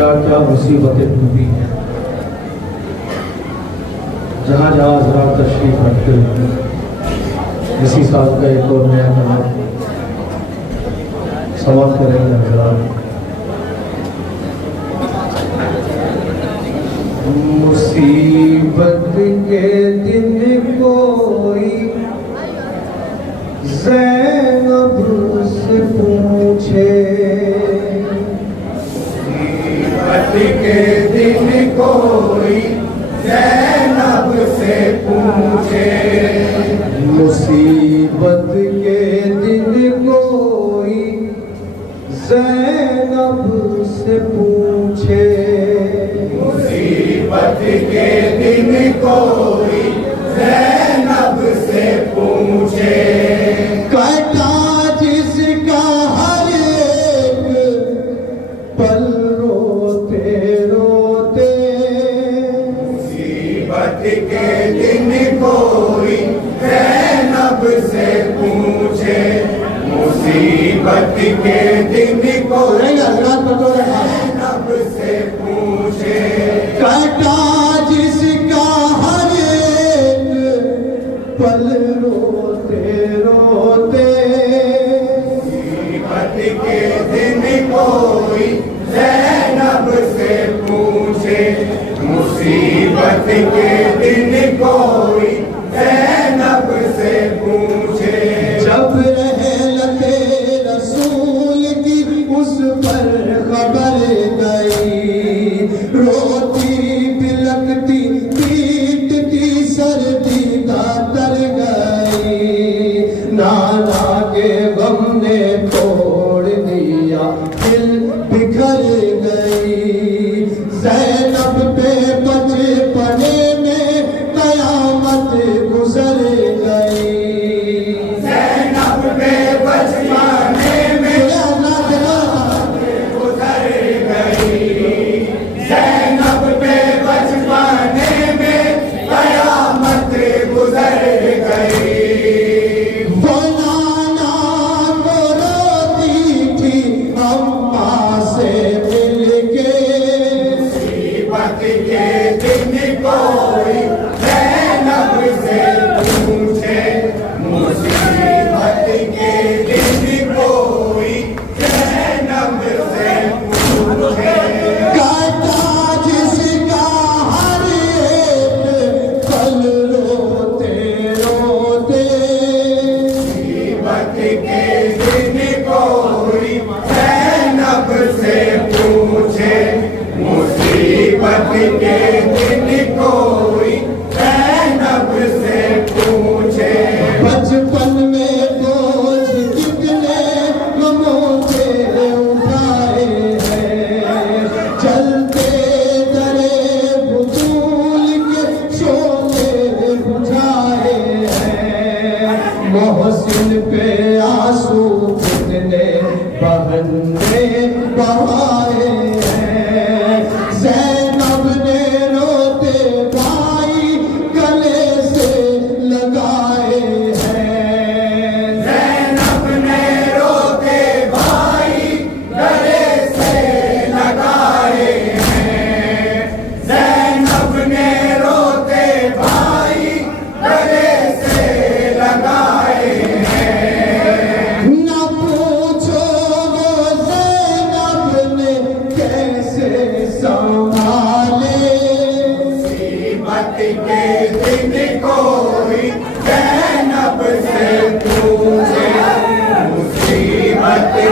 क्या क्या मुसीबतें टूटी हैं। जहाँ जहाँ जरा तशरीफ रखते हुए इसी साल का एक और नया कलाम सवाल करेंगे हजरात। मुसीबत के दिन कोई ज़ैनब से पूछे, मुसीबत के दिन कोई ज़ैनब से पूछे, मुसीबत के दिन कोई ज़ैनब से पूछे, मुसीबत के दिन कोई ज़ैनब से पूछे। कटा जिसका हर एक पल रोते रोते, मुसीबत के दिन कोई ज़ैनब से पूछे, मुसीबत के दिन कोई ज़ैनब से पूछे। कटा जिसका हर एक पल रोते रोते, मुसीबत के दिन कोई ज़ैनब से पूछे, मुसीबत के दिन कोई ज़ैनब से पूछे। जब रहलते रसूल की उस पर खबर गई, रोती बिलकती पीटती सर्दी का तर गई, नाना के गम ने तोड़ दिया दिल बिखर गई, ज़ैनब पे बचपने में कयामत गुजर गई। ज़ैनब पे बचपने में गुजर गई, ज़ैनब पे बचपने में कयामत गुजर गई। वो नाना को रोती थी अम्मा से मिलके, मुसीबत के दिन कोई ज़ैनब से पूछे, मुसीबत के दिन कोई ज़ैनब से पूछे। काटा जिसका हर एक पल रोते रोते, मुसीबत के दिन कोई ज़ैनब से पूछे, मुसीबत के दिन कोई ज़ैनब से पूछे। बचपन में बोझ कितने गमों के उठाए हैं, चलते डरे बुतूल के शोले बुझाए हैं, मोहसिन पे आंसू कितने बहन ने बहाए हैं, ज़ैनब ने रोते भाई गले से लगाए हैं। ज़ैनब ने रोते भाई गले से लगाए हैं, ज़ैनब ने रोते भाई गले से लगाए हैं। न पूछो वो ज़ैनब ने कैसे संभाले, मुसीबत के दिन कोई ज़ैनब से पूछे, मुसीबत के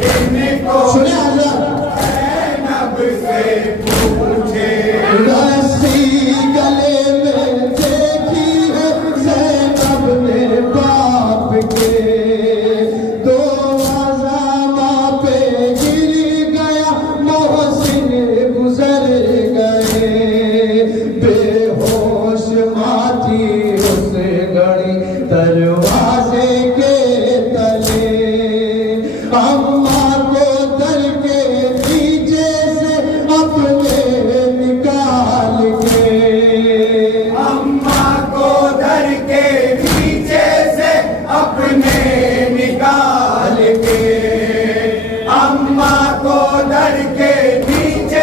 दिन कोई सुने हज़रत, ज़ैनब से पूछे। रस्सी गले में देखी है ज़ैनब ने बाप के, दो अज़ामा पे गिर गया मोहसिन गुजर गए, बेहोश माथी उस घड़ी दरवाजे के तले, अम्मा को दर के नीचे से अपने निकाल के, अम्मा को दर के नीचे से अपने निकाल के, अम्मा को दर के नीचे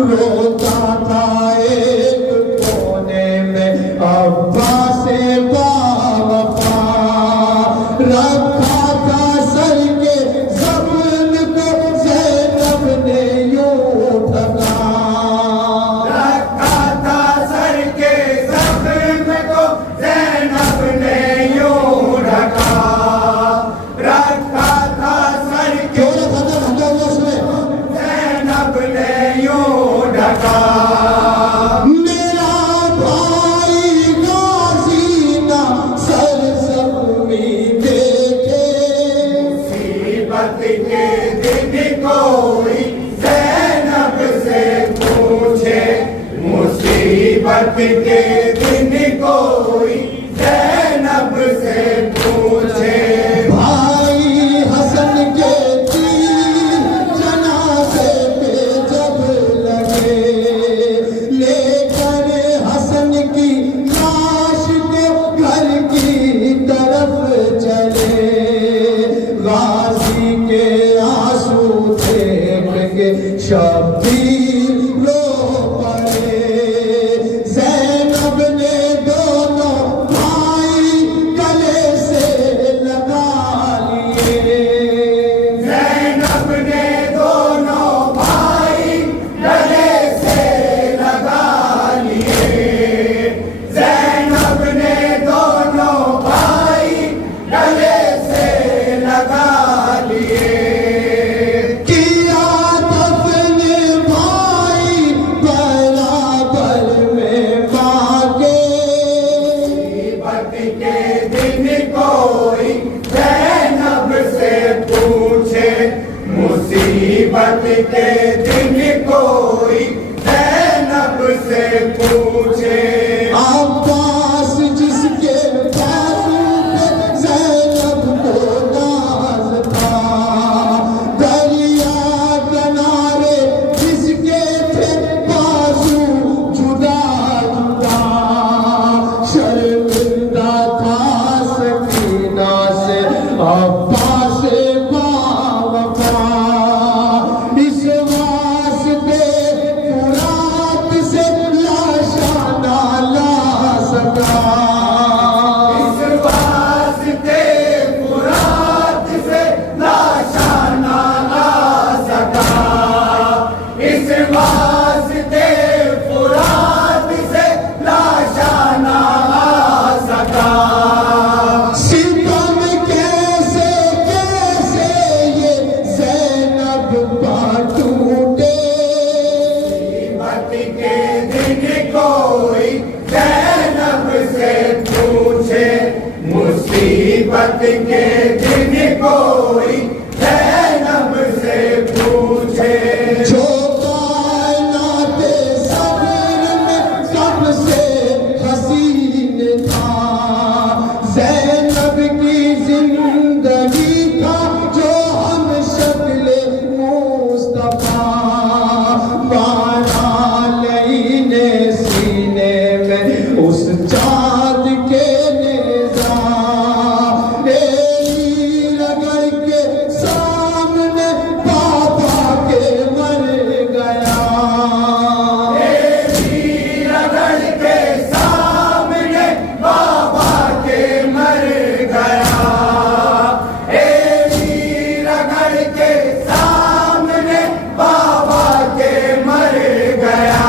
रोता था एक कोने में अब्बास बावफा, रखा था सर के ज़मीन को ज़ैनब ने यूं ढका, रखा था सर के ज़मीन को ज़ैनब ने यूं ढका, रखा था सर के ज़ैनब ने यूं ढका। मेरा भाई गाज़ी ना सर ज़ख्मी देखे, मुसीबत के दिन कोई ज़ैनब से पूछे, मुसीबत के दिन कोई ज़ैनब से पूछे। भाई हसन के तीर जनाज़े पे जब लगे, लेकर हसन की लाश को घर की तरफ चले, गाज़ी के आंसू देख के शब्बीर रो पड़े। ज़ैनब ने दोनों भाई गले से लगा लिए, ज़ैनब ने दोनों भाई गले से लगा लिए, ज़ैनब ने दोनों भाई गले से लगा लिए। किया दफन भाई बराबर में मांगे, मुसीबत के दिन कोई ज़ैनब से पूछे, मुसीबत के दिन कोई ज़ैनब से पूछे। अब्बास जिसके बाजू पे ज़ैनब को नाज था, दरिया किनारे जिसके थे बाजू जुदा जुदा, शर्मिंदा था सकीना से अब्बास बावफा, इस वास्ते फुरात से लाशा ना ला सका, इस वास्ते फुरात से लाशा ना ला सका, इस वास्ते फुरात से लाशा ना ला सका। सितम कैसे कैसे ये ज़ैनब बाटूटे, मुसीबत के दिन कोई ज़ैनब से पूछे, मुसीबत के दिन कोई ज़ैनब से पूछे। जो कायनाते सब्र में सबसे हसीन था, ज़ैनब की जिंदगी था जो हम शक्ल मुस्तफा, माना लेने सीने में उस चाँद के नेज़ा, तेरी रगड़ के सामने बाबा के मर गया, तेरी रगड़ के सामने बाबा के मर गया, तेरी रगड़ के सामने बाबा के मर गया।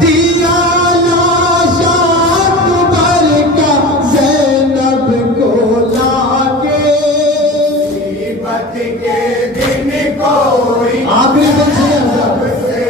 दिया लाशा अकबर का ज़ैनब को लाके, मुसीबत के दिन कोई ज़ैनब से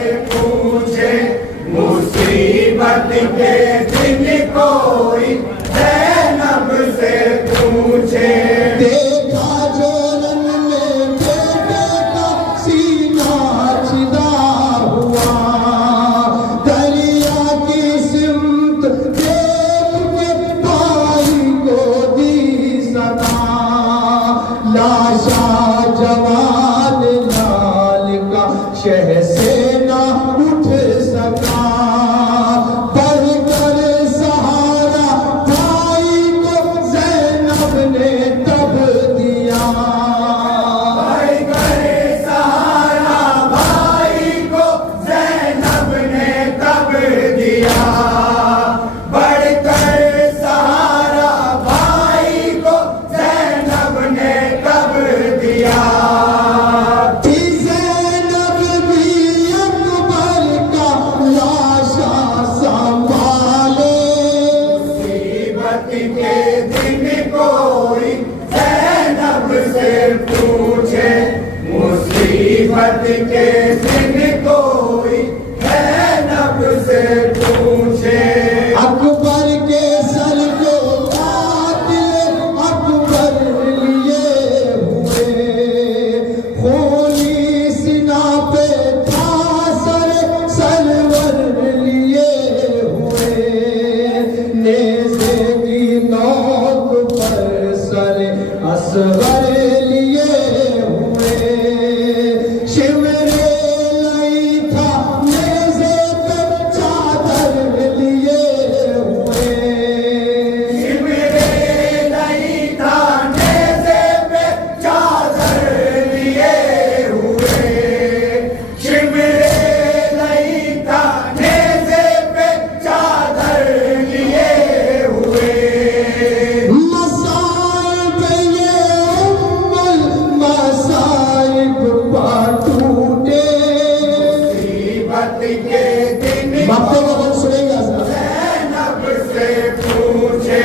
मुसीबत के दिन मापे का बल सुनेगा ज़ैनब से पूछे,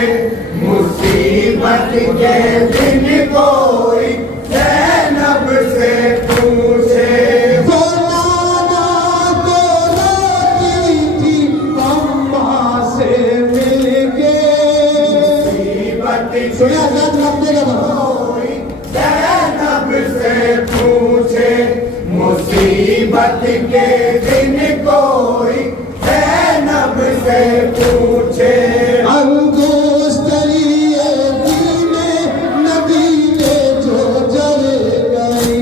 मुसीबत के दिन कोई ज़ैनब से पूछे। वो नाना को रोती थी अम्मा से मिलके। मुसीबत सुने आजाद मापे का बल कोई ज़ैनब से पूछे, मुसीबत के दिन कोई ज़ैनब से पूछे। अंगूष्ठरी दीने नबी ने जो जल गई,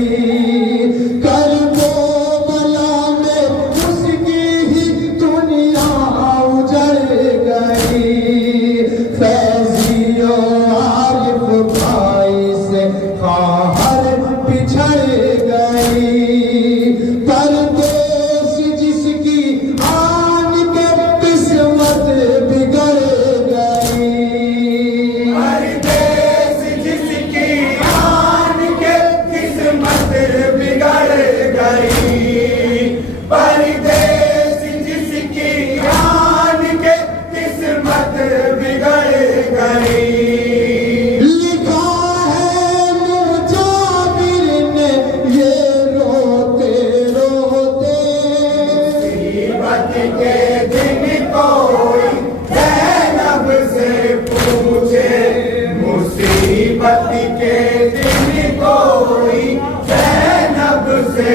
करबला में उसकी ही दुनिया उजड़ गई। फैजियो आरिफ भाई से खाहर पिछड़ गई, परदेश जिसकी आन के किस्मत बिगड़ गई। परदेश जिसकी आन के किस्मत बिगड़ गई, परदेश जिसकी आन के किस्मत बिगड़ गई। लिखा है मुजाबिर ने ये रोते रोते। मुसीबत के दिन कोई ज़ैनब से पूछे, मुसीबत के दिन कोई ज़ैनब से